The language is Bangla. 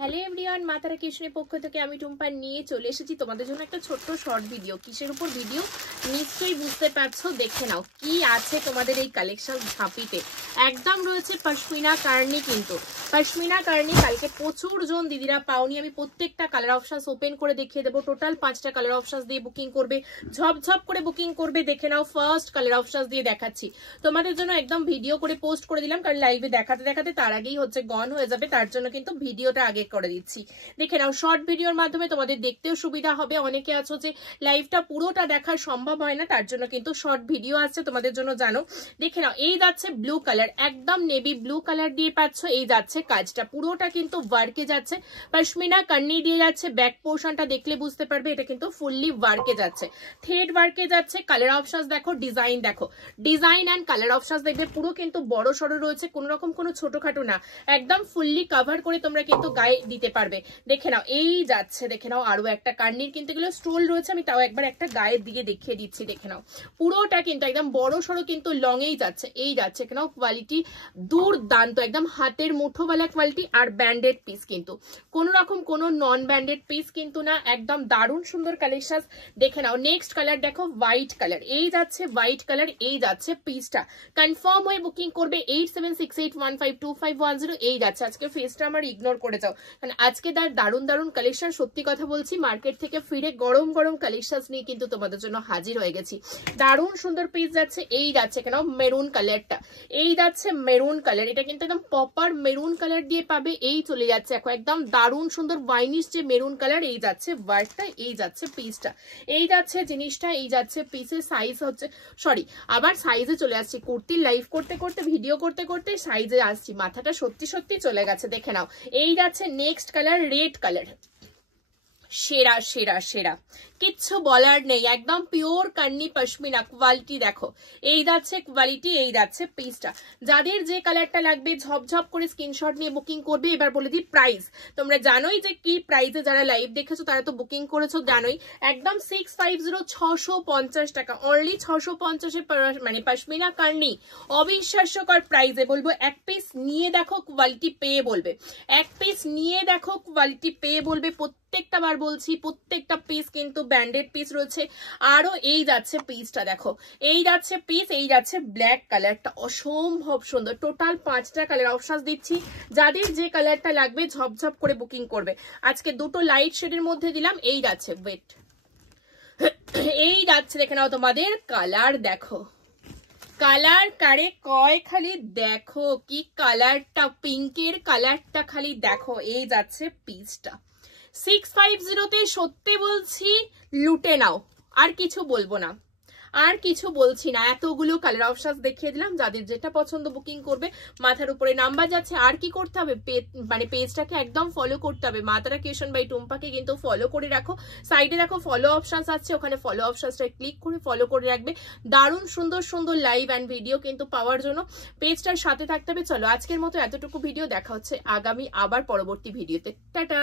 হ্যালো এভরিওয়ান, মা তারা কিচেনের পক্ষ থেকে আমি টুম্পা নিয়ে চলে এসেছি তোমাদের জন্য একটা ছোট্ট শর্ট ভিডিও। কিসের উপর ভিডিও নিশ্চয়ই বুঝতে পারছো, দেখে নাও কি আছে তোমাদের এই কালেকশন ঝাঁপিতে। একদম রয়েছে পশমিনা কার্নি, কিন্তু পশমিনা কার্নি কালকে প্রচুর জন দিদিরা পাওনি। আমি প্রত্যেকটা কালার অপশন ওপেন করে দেখিয়ে দেবো। টোটাল 5টা কালার অপশন দিয়ে বুকিং করবে, ঝপঝপ করে বুকিং করবে। দেখে নাও, ফার্স্ট কালার অপশন দিয়ে দেখাচ্ছি তোমাদের জন্য, একদম ভিডিও করে পোস্ট করে দিলাম, কারণ লাইভে দেখাতে দেখাতে তার আগেই হচ্ছে গন হয়ে যাবে, তার জন্য কিন্তু ভিডিওটা আগে করে দিচ্ছি। দেখে নাও, শর্ট ভিডিওর মাধ্যমে তোমাদের দেখতেও সুবিধা হবে। অনেকে আছো যে লাইভটা পুরোটা দেখা সম্ভব হয় না, তার জন্য কিন্তু শর্ট ভিডিও আছে তোমাদের জন্য, জানো। দেখে নাও, এই যাচ্ছে ব্লু কালার, একদম নেভি ব্লু কালার দিয়ে পাচ্ছ। এই যাচ্ছে কাজটা পুরোটা কিন্তু ওয়ার্কে যাচ্ছে, পশমিনা কান্নি দিয়ে যাচ্ছে। ব্যাক পোর্শনটা দেখলে বুঝতে পারবে এটা কিন্তু ফুললি ওয়ার্কে যাচ্ছে, থ্রেড ওয়ার্কে যাচ্ছে। কালার অপশন দেখো, ডিজাইন দেখো, ডিজাইন এন্ড কালার অপশন দেখবে পুরো কিন্তু বড় সড়ো রয়েছে, কোন রকম কোনো ছোটখাটো না, একদম ফুললি কভার করে তোমরা কিন্তু গায়ে দিতে পারবে। দেখে নাও, এই যাচ্ছে, দেখে নাও আরো একটা কার্নির কিন্তু এগুলো স্টোল রয়েছে, আমি তাও একবার একটা গায়ের দিকে দেখিয়ে দিচ্ছি। দেখে নাও, পুরোটা কিন্তু একদম বড় সড়ো কিন্তু লং এই যাচ্ছে, এই যাচ্ছে। কেন কোয়ালিটি দুর্দান্ত, একদম হাতের মুঠোওয়ালা কোয়ালিটি। আর ব্যান্ডেড পিস কিন্তু কোনো রকম কোনো নন ব্যান্ডেড পিস কিন্তু না, একদম দারুণ সুন্দর কালেকশন। দেখে নাও, নেক্সট কালার দেখো, হোয়াইট কালার, এই যাচ্ছে হোয়াইট কালার, এই যাচ্ছে পিসটা। কনফার্ম হয়ে বুকিং করবে 8768152510। এই যাচ্ছে, আজকে ফেসটা আমার ইগনোর করে যাও, কারণ আজকে দারুণ দারুণ কালেকশন। সত্যি কথা বলছি, মার্কেট থেকে ফিরে গরম গরম কালেকশন নিয়ে কিন্তু তোমাদের জন্য হাজির হয়ে গেছি। দারুণ সুন্দর পিস যাচ্ছে, এই যাচ্ছে কেন মেরুন কালারটা, এই যাচ্ছে মেরুন কালার, এটা কিন্তু একদম প্রপার মেরুন কালার দিয়ে পাবে। এই চলে যাচ্ছে এখন একদম দারুণ সুন্দর ওয়াইনিশ যে মেরুন কালার, এই যাচ্ছে ওয়ার্কটা, এই যাচ্ছে পিসটা, এই যাচ্ছে জিনিসটা, এই যাচ্ছে পিসের সাইজ হচ্ছে, সরি আবার সাইজে চলে আসছি। কুর্তির লাইভ করতে করতে ভিডিও করতে করতে সাইজে আসছি, মাথাটা সত্যি সত্যি চলে গেছে। দেখে নাও, এই যাচ্ছে নেক্সট কালার, রেড কালার, সেরা সেরা সেরা, কিচ্ছু বলার নেই, একদম পিওর কান্নি পশমিনা কোয়ালিটি। দেখো, এই যাচ্ছে কোয়ালিটি, এই যাচ্ছে পিসটা। যাদের যে কালারটা লাগবে ঝপঝপ করে স্ক্রিনশট নিয়ে বুকিং করবে। এবার বলে দিই প্রাইস, তোমরা জানোই যে কি প্রাইসে, যারা লাইভ দেখেছো তারা তো বুকিং করেছো জানোই। একদম 650 650 টাকা, অনলি 650-এ মানে পশমিনা কার্নি অবিশ্বাস্যকর প্রাইসে। বলবো এক পিস নিয়ে দেখো, কোয়ালিটি পেয়ে বলবে, এক পিস নিয়ে দেখো, কোয়ালিটি পেয়ে বলবে। প্রত্যেকটা বার বলছি, প্রত্যেকটা পিস কিন্তু ব্যান্ডেড পিস রয়েছে। আরো এই যাচ্ছে পিসটা দেখো, এই যাচ্ছে পিস, এই যাচ্ছে ব্ল্যাক কালারটা, অসম্ভব সুন্দর। টোটাল 5টা কালার অপশন দিচ্ছি, যাদের যে কালারটা লাগবে ঝপঝপ করে বুকিং করবে। আজকে দুটো লাইট শেডের মধ্যে দিলাম, এই যাচ্ছে ওয়েট, এই যাচ্ছে। দেখে নাও, তোমাদের কালার দেখো, কালার কারে কয় খালি দেখো, কি কালারটা, পিঙ্কের কালারটা খালি দেখো। এই যাচ্ছে পিসটা 650-তে, সত্যি বলছি লুটে নাও, আর কিছু বলবো না, আর কিছু বলছি না। এতগুলো কালার অপশন দেখিয়ে দিলাম, যাদের যেটা পছন্দ বুকিং করবে। মাথার উপরে নাম্বার যাচ্ছে, আর কি করতে হবে, মানে পেজটাকে একদম ফলো করতে হবে। মা তারা ক্রিয়েশন বাই টুম্পাকে কিন্তু ফলো করে রাখো। সাইডে দেখো ফলো অপশন আছে, ওখানে ফলো অপশনটা ক্লিক করে ফলো করে রাখবে। দারুণ সুন্দর সুন্দর লাইভ অ্যান্ড ভিডিও কিন্তু পাওয়ার জন্য পেজটার সাথে থাকতে হবে। চলো আজকের মতো এতটুকু ভিডিও, দেখা হচ্ছে আগামী আবার পরবর্তী ভিডিওতে। টাটা।